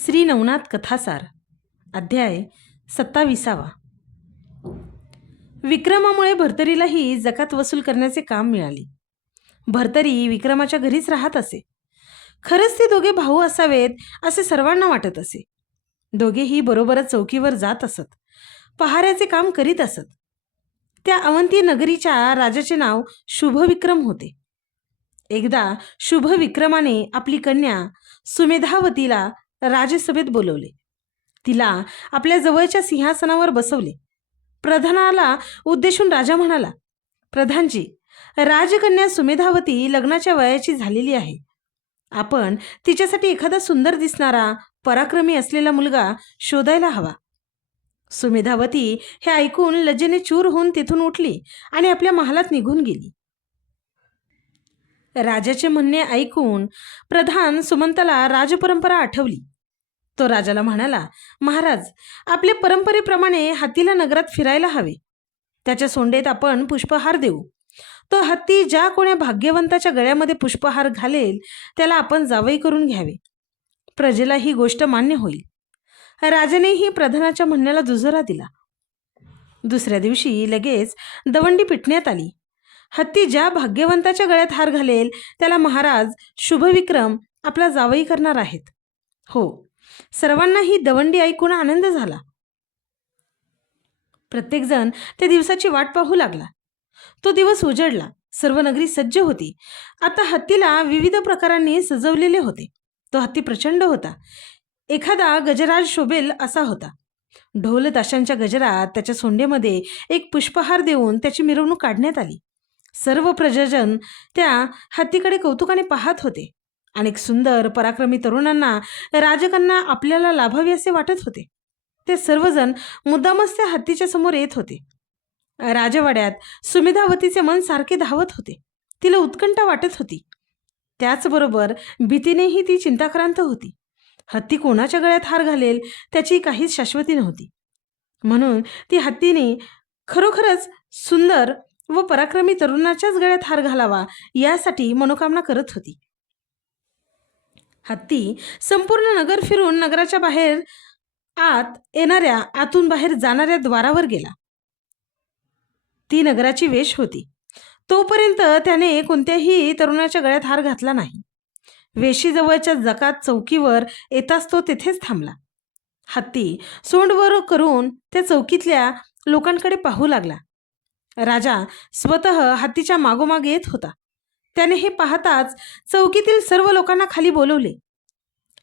श्री नवनाथ कथासार अध्याय 27. विक्रमामुळे भर्तरीलाही जकात वसूल करण्याचे काम मिळाले. भर्तरी विक्रमाच्या घरीच राहत असे. खरंच ते दोघे भाऊ असावेत असे सर्वांना वाटत असे. दोघेही बरोबरच चौकीवर जात असत, पहाऱ्याचे काम करीत असत. त्या अवंती नगरीच्या राजाचे नाव शुभविक्रम होते. एकदा शुभविक्रमाने आपली कन्या सुमेधावतीला राजसभेत बोलवले. तिला आपल्या जवळच्या सिंहासनावर बसवले. प्रधानाला उद्देशून राजा म्हणाला, प्रधानजी, राजकन्या सुमेधावती लग्नाच्या वयाची झालेली आहे. आपण तिच्यासाठी एखादा सुंदर दिसणारा पराक्रमी असलेला मुलगा शोधायला हवा. सुमेधावती हे ऐकून लज्जेने चूर होऊन तिथून उठली आणि आपल्या महालात निघून गेली. राजाचे म्हणणे ऐकून प्रधान सुमंताला राजपरंपरा आठवली. तो राजाला म्हणाला, महाराज, आपल्या परंपरेप्रमाणे हत्तीला नगरात फिरायला हवे. त्याच्या सोंडेत आपण पुष्पहार देऊ. तो हत्ती ज्या कोण्या भाग्यवंताच्या गळ्यामध्ये पुष्पहार घालेल त्याला आपण जावई करून घ्यावे. प्रजेला ही गोष्ट मान्य होईल. राजानेही प्रधानाच्या म्हणण्याला दुजोरा दिला. दुसऱ्या दिवशी लगेच दवंडी पिटण्यात आली. हत्ती ज्या भाग्यवंताच्या गळ्यात हार घालेल त्याला महाराज शुभविक्रम आपला जावई करणार आहेत. हो, सर्वांना ही दवंडी ऐकून आनंद झाला. प्रत्येकजण त्या दिवसाची वाट पाहू लागला. तो दिवस उजडला. सर्व नगरी सज्ज होती. आता हत्तीला विविध प्रकारांनी सजवलेले होते. तो हत्ती प्रचंड होता. एखादा गजराज शोभेल असा होता. ढोल ताशांच्या गजरात त्याच्या सोंडेमध्ये एक पुष्पहार देऊन त्याची मिरवणूक काढण्यात आली. सर्व प्रजाजन त्या हत्तीकडे कौतुकाने पाहत होते. अनेक सुंदर पराक्रमी तरुणांना राजकन्या आपल्याला लाभावी असे वाटत होते. ते सर्वजण मुद्दामच त्या हत्तीच्या समोर येत होते. राजवाड्यात सुमेधावतीचे मन सारखे धावत होते. तिला उत्कंठा वाटत होती. त्याचबरोबर भीतीनेही ती चिंताक्रांत होती. हत्ती कोणाच्या गळ्यात हार घालेल त्याची काहीच शाश्वती नव्हती. म्हणून ती हत्तीने खरोखरच सुंदर व पराक्रमी तरुणाच्याच गळ्यात हार घालावा यासाठी मनोकामना करत होती. हत्ती संपूर्ण नगर फिरून नगराच्या बाहेर आत येणाऱ्या, आतून बाहेर जाणाऱ्या द्वारावर गेला. ती नगराची वेश होती. तोपर्यंत त्याने कोणत्याही तरुणाच्या गळ्यात हार घातला नाही. वेशीजवळच्या जकात चौकीवर येताच तो तेथेच थांबला. हत्ती सोंडवर करून त्या चौकीतल्या लोकांकडे पाहू लागला. राजा स्वतः हत्तीच्या मागोमाग येत होता. त्याने हे पाहताच चौकीतील सर्व लोकांना खाली बोलवले.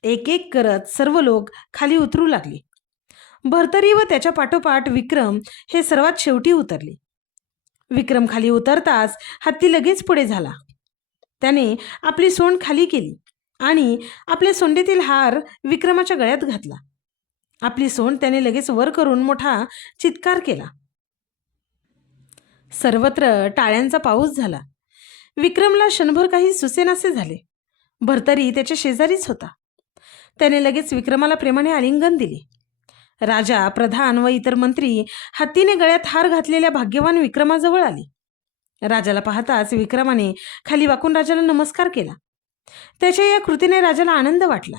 एक एक करत सर्व लोक खाली उतरू लागले. भर्तरी व त्याच्या पाठोपाठ विक्रम हे सर्वात शेवटी उतरले. विक्रम खाली उतरताच हत्ती लगेच पुढे झाला. त्याने आपली सोंड खाली केली आणि आपल्या सोंडेतील हार विक्रमाच्या गळ्यात घातला. आपली सोंड त्याने लगेच वर करून मोठा चित्कार केला. सर्वत्र टाळ्यांचा पाऊस झाला. विक्रमला क्षणभर काही सुसेनासे झाले. भर्तरी त्याच्या शेजारीच होता. त्याने लगेच विक्रमाला प्रेमाने आलिंगन दिले. राजा, प्रधान व इतर मंत्री हत्तीने गळ्यात हार घातलेल्या भाग्यवान विक्रमाजवळ आले. राजाला पाहताच विक्रमाने खाली वाकून राजाला नमस्कार केला. त्याच्या या कृतीने राजाला आनंद वाटला.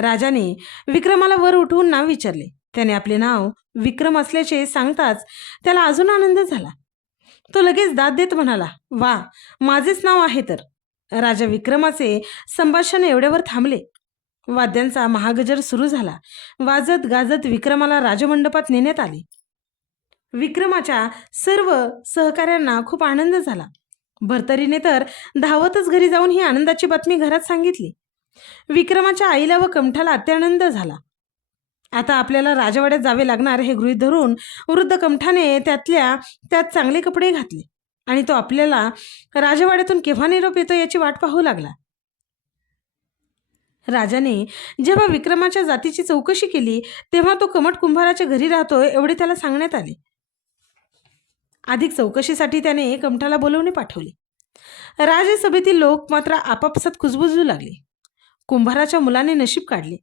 राजाने विक्रमाला वर उठवून नाव विचारले. त्याने आपले नाव विक्रम असल्याचे सांगताच त्याला अजून आनंद झाला. तो लगेच दाद देत म्हणाला, वा, माझेच नाव आहे तर. राजा विक्रमाचे संभाषण एवढ्यावर थांबले. वाद्यांचा महागजर सुरू झाला. वाजत गाजत विक्रमाला राजमंडपात नेण्यात आले. विक्रमाच्या सर्व सहकाऱ्यांना खूप आनंद झाला. भर्तरीने तर धावतच घरी जाऊन ही आनंदाची बातमी घरात सांगितली. विक्रमाच्या आईला व कमठाला अत्यानंद झाला. आता आपल्याला राजवाड्यात जावे लागणार हे गृहीत धरून वृद्ध कमठाने त्यात चांगले कपडे घातले आणि तो आपल्याला राजवाड्यातून केव्हा निरोप येतो याची वाट पाहू लागला. राजाने जेव्हा विक्रमाच्या जातीची चौकशी केली तेव्हा तो कमठ कुंभाराच्या घरी राहतोय एवढे त्याला सांगण्यात आले. अधिक चौकशीसाठी त्याने कमठाला बोलवणे पाठवले. राजसभेतील लोक मात्र आपापसात कुजबुजू लागले. कुंभाराच्या मुलाने नशीब काढले.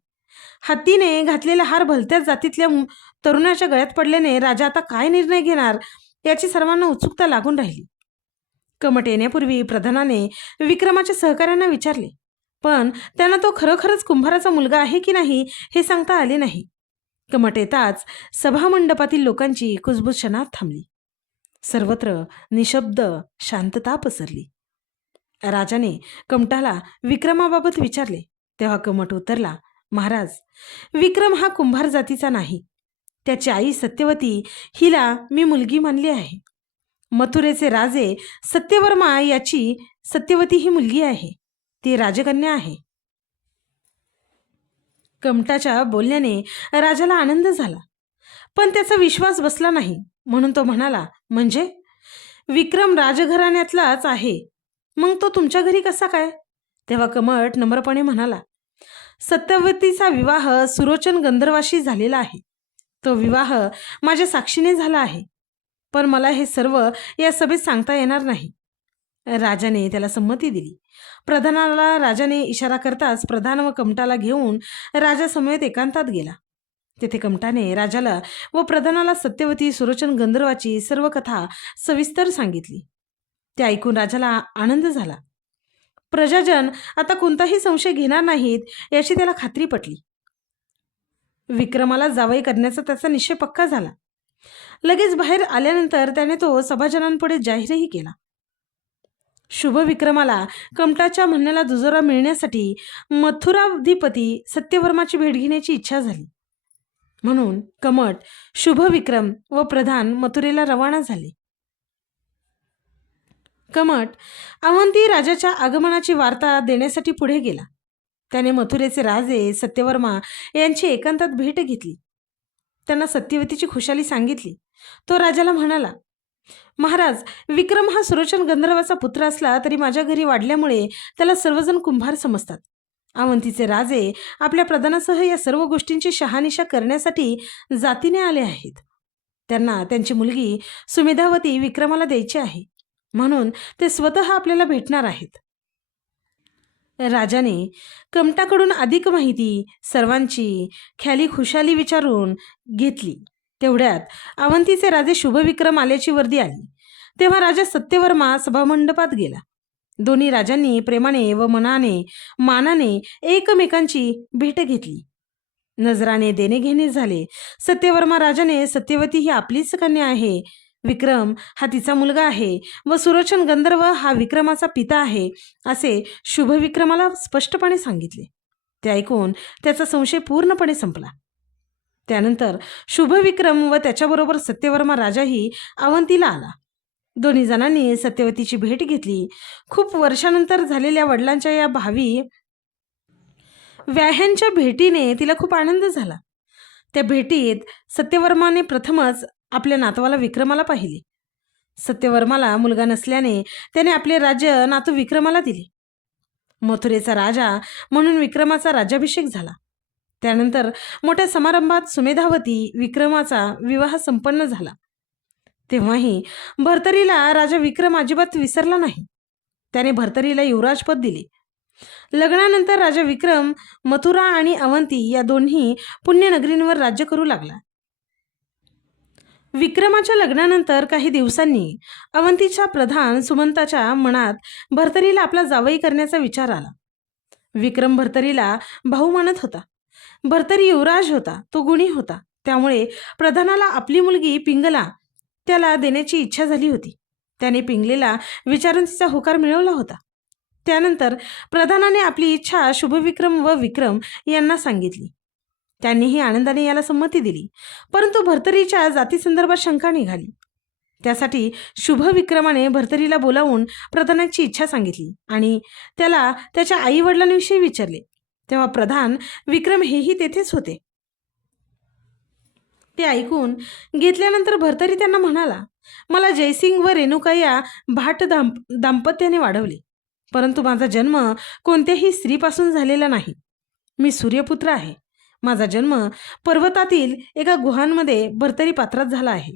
हत्तीने घातलेला हार भलत्याच जातीतल्या तरुणाच्या गळ्यात पडल्याने राजा आता काय निर्णय घेणार याची सर्वांना उत्सुकता लागून राहिली. कमट येण्यापूर्वी प्रधानाने विक्रमाच्या सहकाऱ्यांना विचारले, पण त्यांना तो खरोखरच कुंभाराचा मुलगा आहे की नाही हे सांगता आले नाही. कमट येताच सभामंडपातील लोकांची कुजबुज क्षणात थांबली. सर्वत्र निशब्द शांतता पसरली. राजाने कमटाला विक्रमाबाबत विचारले तेव्हा कमट उत्तरला, महाराज, विक्रम हा कुंभार जातीचा नाही. त्याची आई सत्यवती हिला मी मुलगी मानली आहे. मथुरेचे राजे सत्यवर्मा याची सत्यवती ही मुलगी आहे. ती राजकन्या आहे. कमटाच्या बोलण्याने राजाला आनंद झाला, पण त्याचा विश्वास बसला नाही. म्हणून तो म्हणाला, म्हणजे विक्रम राजघराण्यातलाच आहे, मग तो तुमच्या घरी कसा काय? तेव्हा कमट नम्रपणे म्हणाला, सत्यवतीचा विवाह सुरोचन गंधर्वाशी झालेला आहे. तो विवाह माझ्या साक्षीने झाला आहे, पण मला हे सर्व या सभेत सांगता येणार नाही. राजाने त्याला संमती दिली. प्रधानाला राजाने इशारा करताच प्रधान व कमटाला घेऊन राजासमवेत एकांतात गेला. तेथे कमटाने राजाला व प्रधानाला सत्यवती सुरोचन गंधर्वाची सर्व कथा सविस्तर सांगितली. ते ऐकून राजाला आनंद झाला. प्रजाजन आता कोणताही संशय घेणार नाहीत याची त्याला खात्री पटली. विक्रमाला जावई करण्याचा त्याचा निश्चय पक्का झाला. लगेच बाहेर आल्यानंतर त्याने तो सभाजनांपुढे जाहीरही केला. शुभ विक्रमाला कमटाच्या म्हणण्याला दुजोरा मिळण्यासाठी मथुराधिपती सत्यवर्माची भेट घेण्याची इच्छा झाली. म्हणून कमट, शुभ विक्रम व प्रधान मथुरेला रवाना झाले. कमट अवंती राजाच्या आगमनाची वार्ता देण्यासाठी पुढे गेला. त्याने मथुरेचे राजे सत्यवर्मा यांची एकांतात भेट घेतली. त्यांना सत्यवतीची खुशाली सांगितली. तो राजाला म्हणाला, महाराज, विक्रम हा सुरोचन गंधर्वाचा पुत्र असला तरी माझ्या घरी वाढल्यामुळे त्याला सर्वजण कुंभार समजतात. अवंतीचे राजे आपल्या प्रधानासह या सर्व गोष्टींची शहानिशा करण्यासाठी जातीने आले आहेत. त्यांना त्यांची मुलगी सुमेधावती विक्रमाला द्यायची आहे, म्हणून ते स्वतः आपल्याला भेटणार आहेत. राजाने कमटाकडून अधिक माहिती सर्वांची ख्याली खुशाली विचारून घेतली. तेवढ्यात अवंतीचे राजे शुभविक्रम आल्याची वर्दी आली. तेव्हा राजा सत्यवर्मा सभामंडपात गेला. दोन्ही राजांनी प्रेमाने व मानाने एकमेकांची भेट घेतली. नजराने देणे घेणे झाले. सत्यवर्मा राजाने सत्यवती ही आपलीच कन्या आहे, विक्रम हा तिचा मुलगा आहे व सुरोचन गंधर्व हा विक्रमाचा पिता आहे असे शुभविक्रमाला स्पष्टपणे सांगितले. ते ऐकून त्याचा संशय पूर्णपणे संपला. त्यानंतर शुभविक्रम व त्याच्याबरोबर सत्यवर्मा राजाही अवंतीला आला. दोन्ही जणांनी सत्यवतीची भेट घेतली. खूप वर्षानंतर झालेल्या वडिलांच्या या भावी व्याह्यांच्या भेटीने तिला खूप आनंद झाला. त्या भेटीत सत्यवर्माने प्रथमच आपल्या नातवाला विक्रमाला पाहिले. सत्यवर्माला मुलगा नसल्याने त्याने आपले राज्य नातू विक्रमाला दिले. मथुरेचा राजा म्हणून विक्रमाचा राज्याभिषेक झाला. त्यानंतर मोठ्या समारंभात सुमेधावती विक्रमाचा विवाह संपन्न झाला. तेव्हाही भर्तरीला राजा विक्रम अजिबात विसरला नाही. त्याने भर्तरीला युवराजपद दिले. लग्नानंतर राजा विक्रम मथुरा आणि अवंती या दोन्ही पुण्यनगरींवर राज्य करू लागला. विक्रमाच्या लग्नानंतर काही दिवसांनी अवंतीच्या प्रधान सुमंताच्या मनात भर्तरीला आपला जावई करण्याचा विचार आला. विक्रम भर्तरीला भाऊ मानत होता. भर्तरी युवराज होता, तो गुणी होता. त्यामुळे प्रधानाला आपली मुलगी पिंगला त्याला देण्याची इच्छा झाली होती. त्याने पिंगलेला विचारून तिचा होकार मिळवला होता. त्यानंतर प्रधानाने आपली इच्छा शुभविक्रम व विक्रम यांना सांगितली. त्यांनीही आनंदाने याला संमती दिली. परंतु भर्तरीच्या जातीसंदर्भात शंका निघाली. त्यासाठी शुभविक्रमाने भर्तरीला बोलावून प्रधानाची इच्छा सांगितली आणि त्याला त्याच्या आई वडिलांविषयी विचारले. तेव्हा प्रधान विक्रम हेही तेथेच होते. ते ऐकून घेतल्यानंतर भर्तरी त्यांना म्हणाला, मला जयसिंग व रेणुका या भाट दाम्पत्याने वाढवले, परंतु माझा जन्म कोणत्याही स्त्रीपासून झालेला नाही. मी सूर्यपुत्र आहे. माझा जन्म पर्वतातील एका गुहांमध्ये भर्तरी पात्रात झाला आहे.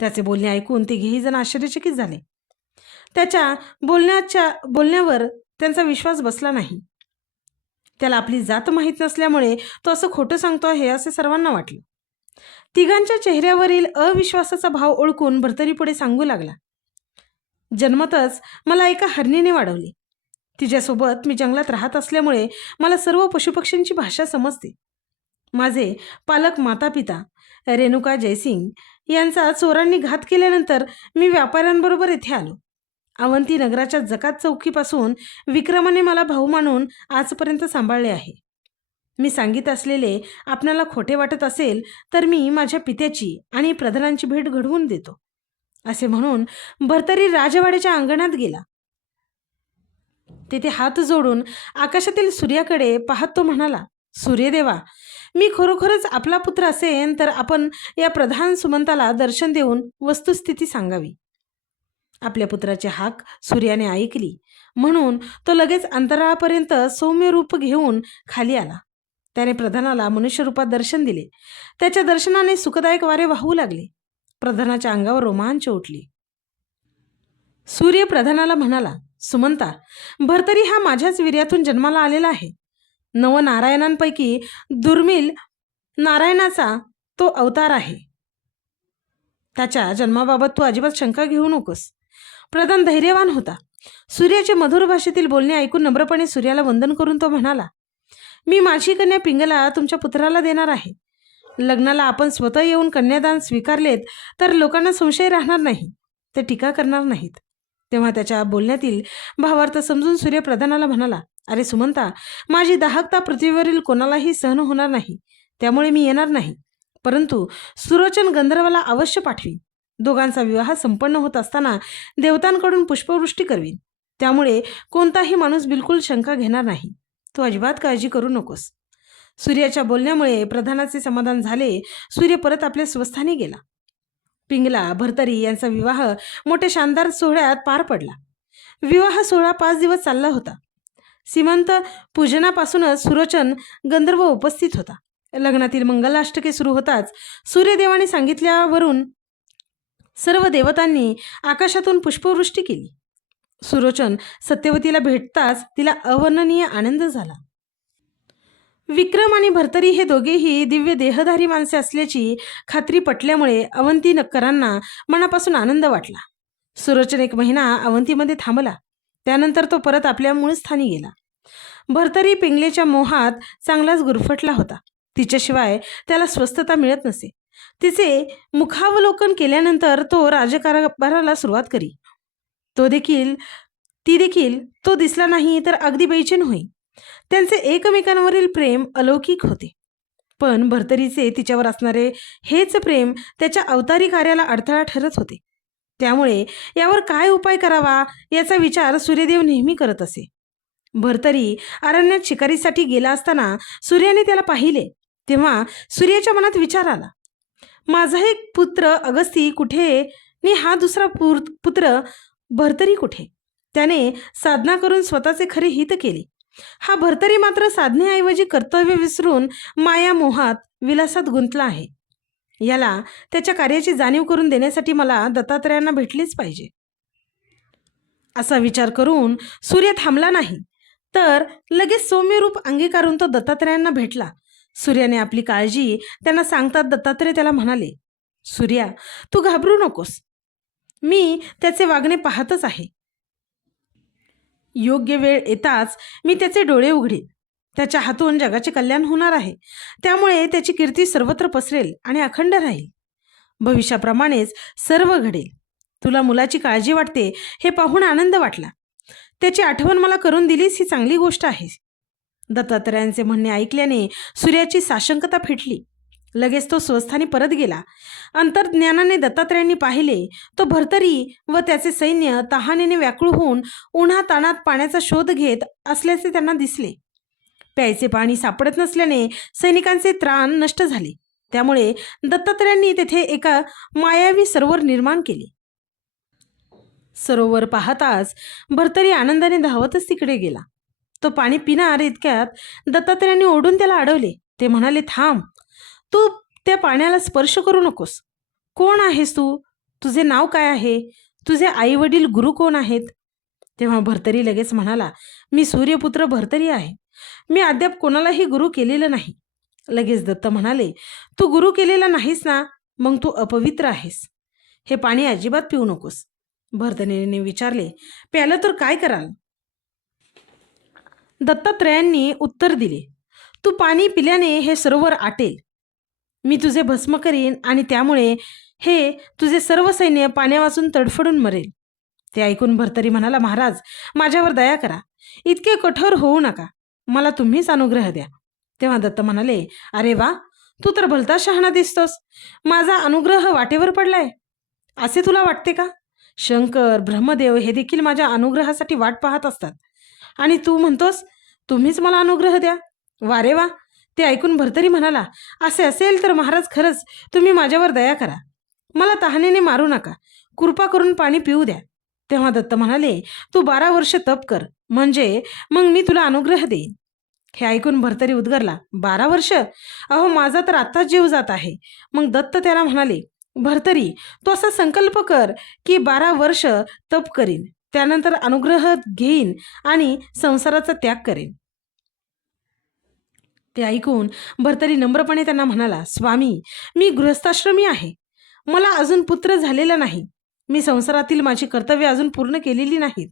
त्याचे बोलणे ऐकून तिघेही जण आश्चर्यचकित झाले. त्याच्या बोलण्यावर त्यांचा विश्वास बसला नाही. त्याला आपली जात माहीत नसल्यामुळे तो असं खोटं सांगतो आहे असे सर्वांना वाटले. तिघांच्या चेहऱ्यावरील अविश्वासाचा भाव ओळखून भर्तरी पुढे सांगू लागला, जन्मतच मला एका हरणीने वाढवले. तिच्यासोबत मी जंगलात राहत असल्यामुळे मला सर्व पशुपक्ष्यांची भाषा समजते. माझे पालक माता पिता रेणुका जयसिंग यांचा चोरांनी घात केल्यानंतर मी व्यापाऱ्यांबरोबर येथे आलो. अवंती नगराच्या जकात चौकीपासून विक्रमाने मला भाऊ मानून आजपर्यंत सांभाळले आहे. मी सांगित असलेले आपणाला खोटे वाटत असेल तर मी माझ्या पित्याची आणि प्रधानांची भेट घडवून देतो. असे म्हणून भर्तरी राजवाड्याच्या अंगणात गेला. तेथे हात जोडून आकाशातील सूर्याकडे पाहत तो म्हणाला, सूर्यदेवा, मी खरोखरच आपला पुत्र असेन तर आपण या प्रधान सुमंताला दर्शन देऊन वस्तुस्थिती सांगावी. आपल्या पुत्राची हाक सूर्याने ऐकली म्हणून तो लगेच अंतराळापर्यंत सौम्य रूप घेऊन खाली आला. त्याने प्रधानाला मनुष्य रूपात दर्शन दिले. त्याच्या दर्शनाने सुखदायक वारे वाहू लागले. प्रधानाच्या अंगावर रोमांच उठली. सूर्य प्रधानाला म्हणाला, सुमंता, भर्तरी हा माझ्याच वीर्यातून जन्माला आलेला आहे. नवनारायणांपैकी दुर्मिळ नारायणाचा तो अवतार आहे. त्याच्या जन्माबाबत तू अजिबात शंका घेऊ नकोस. प्रधान धैर्यवान होता. सूर्याचे मधुर भाषेतील बोलणे ऐकून नम्रपणे सूर्याला वंदन करून तो म्हणाला, मी माझी कन्या पिंगला तुमच्या पुत्राला देणार आहे. लग्नाला आपण स्वतः येऊन कन्यादान स्वीकारलेत तर लोकांना संशय राहणार नाही, ते टीका करणार नाहीत. तेव्हा त्याच्या बोलण्यातील भावार्थ समजून सूर्य प्रधानाला म्हणाला, अरे सुमंता, माझी दाहकता पृथ्वीवरील कोणालाही सहन होणार नाही, त्यामुळे मी येणार नाही. परंतु सुरोचन गंधर्वाला अवश्य पाठवीन. दोघांचा विवाह संपन्न होत असताना देवतांकडून पुष्पवृष्टी करवीन. त्यामुळे कोणताही माणूस बिलकुल शंका घेणार नाही. तू अजिबात काळजी करू नकोस. सूर्याच्या बोलण्यामुळे प्रधानाचे समाधान झाले. सूर्य परत आपल्या स्वस्थानी गेला. पिंगला भर्तरी यांचा विवाह मोठ्या शानदार सोहळ्यात पार पडला. विवाह सोहळा 5 दिवस चालला होता. सीमंत पूजनापासूनच सुरोचन गंधर्व उपस्थित होता. लग्नातील मंगलाष्टके सुरू होताच सूर्यदेवाने सांगितल्यावरून सर्व देवतांनी आकाशातून पुष्पवृष्टी केली. सुरोचन सत्यवतीला भेटताच तिला अवर्णनीय आनंद झाला. विक्रम आणि भर्तरी हे दोघेही दिव्य देहधारी माणसे असल्याची खात्री पटल्यामुळे अवंती नक्करांना मनापासून आनंद वाटला. सुरोचन 1 महिना अवंतीमध्ये थांबला. त्यानंतर तो परत आपल्या मूळ स्थानी गेला. भर्तरी पिंगलेच्या मोहात चांगलाच गुरफटला होता. तिच्याशिवाय त्याला स्वस्थता मिळत नसे. तिचे मुखावलोकन केल्यानंतर तो राजकारभाराला सुरुवात करी. ती देखील तो दिसला नाही तर अगदी बेचैन होई. त्यांचे एकमेकांवरील प्रेम अलौकिक होते. पण भर्तरीचे तिच्यावर असणारे हेच प्रेम त्याच्या अवतारी कार्याला अडथळा ठरत होते. त्यामुळे यावर काय उपाय करावा याचा विचार सूर्यदेव नेहमी करत असे. भर्तरी अरण्यात शिकारीसाठी गेला असताना सूर्याने त्याला पाहिले. तेव्हा सूर्याच्या मनात विचार आला, माझा एक पुत्र अगस्ती कुठे आणि हा दुसरा पुत्र भर्तरी कुठे? त्याने साधना करून स्वतःचे खरे हित केले. हा भर्तरी मात्र साधनेऐवजी कर्तव्य विसरून माया मोहात विलासात गुंतला आहे. याला त्याच्या कार्याची जाणीव करून देण्यासाठी मला दत्तात्रयांना भेटलेच पाहिजे. असा विचार करून सूर्य थांबला नाही तर लगेच सौम्य रूप अंगीकारून तो दत्तात्रयांना भेटला. सूर्याने आपली काळजी त्यांना सांगतात दत्तात्रय त्याला म्हणाले, सूर्या, तू घाबरू नकोस. मी त्याचे वागणे पाहतच आहे. योग्य वेळ येताच मी त्याचे डोळे उघडीन. त्याच्या हातून जगाचे कल्याण होणार आहे. त्यामुळे त्याची कीर्ती सर्वत्र पसरेल आणि अखंड राहील. भविष्याप्रमाणेच सर्व घडेल. तुला मुलाची काळजी वाटते हे पाहून आनंद वाटला. त्याची आठवण मला करून दिलीस ही चांगली गोष्ट आहे. दत्तात्रयांचे म्हणणे ऐकल्याने सूर्याची साशंकता फिटली. लगेच तो स्वस्थानी परत गेला. अंतर्ज्ञानाने दत्तात्रयांनी पाहिले तो भर्तरी व त्याचे सैन्य तहानेने व्याकुळ होऊन उन्हाताणात पाण्याचा शोध घेत असल्याचे त्यांना दिसले. प्यायचे पाणी सापडत नसल्याने सैनिकांचे त्राण नष्ट झाले. त्यामुळे दत्तात्रयांनी तेथे एका मायावी सरोवर निर्माण केले. सरोवर पाहताच भर्तरी आनंदाने धावतच तिकडे गेला. तो पाणी पिणार इतक्यात दत्तात्रयांनी ओढून त्याला अडवले. ते म्हणाले, थांब, तू त्या पाण्याला स्पर्श करू नकोस. कोण आहेस तू? तुझे नाव काय आहे? तुझे आई वडील गुरु कोण आहेत? तेव्हा भर्तरी लगेच म्हणाला, मी सूर्यपुत्र भर्तरी आहे. मी अद्याप कोणालाही गुरु केलेलं नाही. लगेच दत्त म्हणाले, तू गुरु केलेला नाहीस ना, मग तू अपवित्र आहेस. हे पाणी अजिबात पिऊ नकोस. भर्तरीने विचारले, प्यालं तर काय कराल? दत्तात्रयांनी उत्तर दिले, तू पाणी पिल्याने हे सरोवर आटेल. मी तुझे भस्म करीन आणि त्यामुळे हे तुझे सर्व सैन्य पाण्यावाचून तडफडून मरेल. ते ऐकून भर्तरी म्हणाला, महाराज, माझ्यावर दया करा. इतके कठोर होऊ नका. मला तुम्हीच अनुग्रह द्या. तेव्हा दत्त म्हणाले, अरे वा, तू तर भलता शहाणा दिसतोस. माझा अनुग्रह वाटेवर पडलाय असे तुला वाटते का? शंकर, ब्रह्मदेव हे देखील माझ्या अनुग्रहासाठी वाट पाहत असतात आणि तू म्हणतोस तुम्हीच मला अनुग्रह द्या. वा रे वा. ते ऐकून भर्तरी म्हणाला, असे असेल तर महाराज, खरंच तुम्ही माझ्यावर दया करा. मला तहानेने मारू नका. कृपा करून पाणी पिऊ द्या. तेव्हा दत्त म्हणाले, तू 12 वर्ष तप कर, म्हणजे मग मी तुला अनुग्रह देईन. हे ऐकून भर्तरी उद्गारला, 12 वर्ष? अहो, माझा तर आत्ताच जीव जात आहे. मग दत्त त्याला म्हणाले, भर्तरी, तू असा संकल्प कर की 12 वर्ष तप करीन, त्यानंतर अनुग्रह घेईन आणि संसाराचा त्याग करेन. ते ऐकून भर्तरी नम्रपणे त्यांना म्हणाला, स्वामी, मी गृहस्थाश्रमी आहे. मला अजून पुत्र झालेला नाही. मी संसारातील माझी कर्तव्य अजून पूर्ण केलेली नाहीत.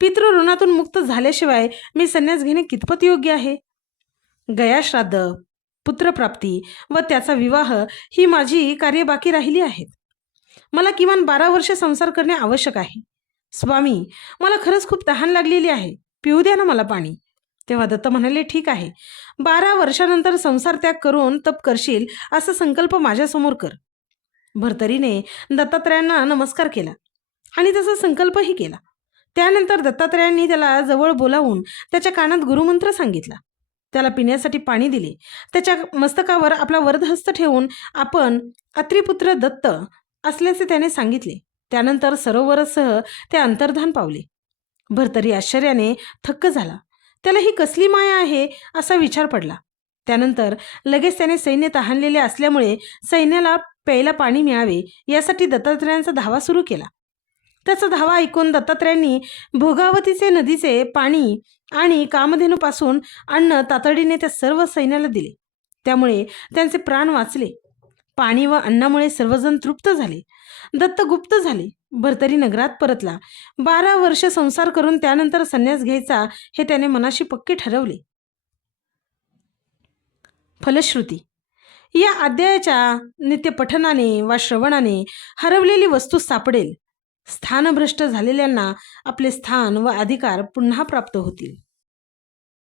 पितृऋणातून मुक्त झाल्याशिवाय मी संन्यास घेणे कितपत योग्य आहे? गयाश्राद्ध, पुत्रप्राप्ती व त्याचा विवाह ही माझी कार्य बाकी राहिली आहेत. मला किमान 12 वर्ष संसार करणे आवश्यक आहे. स्वामी, मला खरंच खूप तहान लागलेली आहे. पिऊ द्या ना मला पाणी. तेव्हा दत्त म्हणाले, ठीक आहे, 12 वर्षानंतर संसार त्याग करून तप करशील असा संकल्प माझ्यासमोर कर. भर्तरीने दत्तात्रयांना नमस्कार केला आणि तसा संकल्पही केला. त्यानंतर दत्तात्रयांनी त्याला जवळ बोलावून त्याच्या कानात गुरुमंत्र सांगितला. त्याला पिण्यासाठी पाणी दिले. त्याच्या मस्तकावर आपला वरदहस्त ठेवून आपण अत्रिपुत्र दत्त असल्याचे त्याने सांगितले. त्यानंतर सरोवरासह ते अंतर्धान पावले. भर्तरी आश्चर्याने थक्क झाला. त्याला ही कसली माया आहे असा विचार पडला. त्यानंतर लगेच त्याने सैन्य तहानलेले असल्यामुळे सैन्याला प्यायला पाणी मिळावे यासाठी दत्तात्रयांचा धावा सुरू केला. त्याचा धावा ऐकून दत्तात्रयांनी भोगावतीचे नदीचे पाणी आणि कामधेनूपासून अन्न तातडीने त्या सर्व सैन्याला दिले. त्यामुळे त्यांचे प्राण वाचले. पाणी व अन्नामुळे सर्वजण तृप्त झाले. दत्त गुप्त झाले. भर्तरी नगरात परतला. 12 वर्ष संसार करून त्यानंतर संन्यास घ्यायचा हे त्याने मनाशी पक्के ठरवले. फलश्रुती. या अध्यायाच्या नित्यपठनाने वा श्रवणाने हरवलेली वस्तू सापडेल. स्थानभ्रष्ट झालेल्यांना आपले स्थान व अधिकार पुन्हा प्राप्त होतील.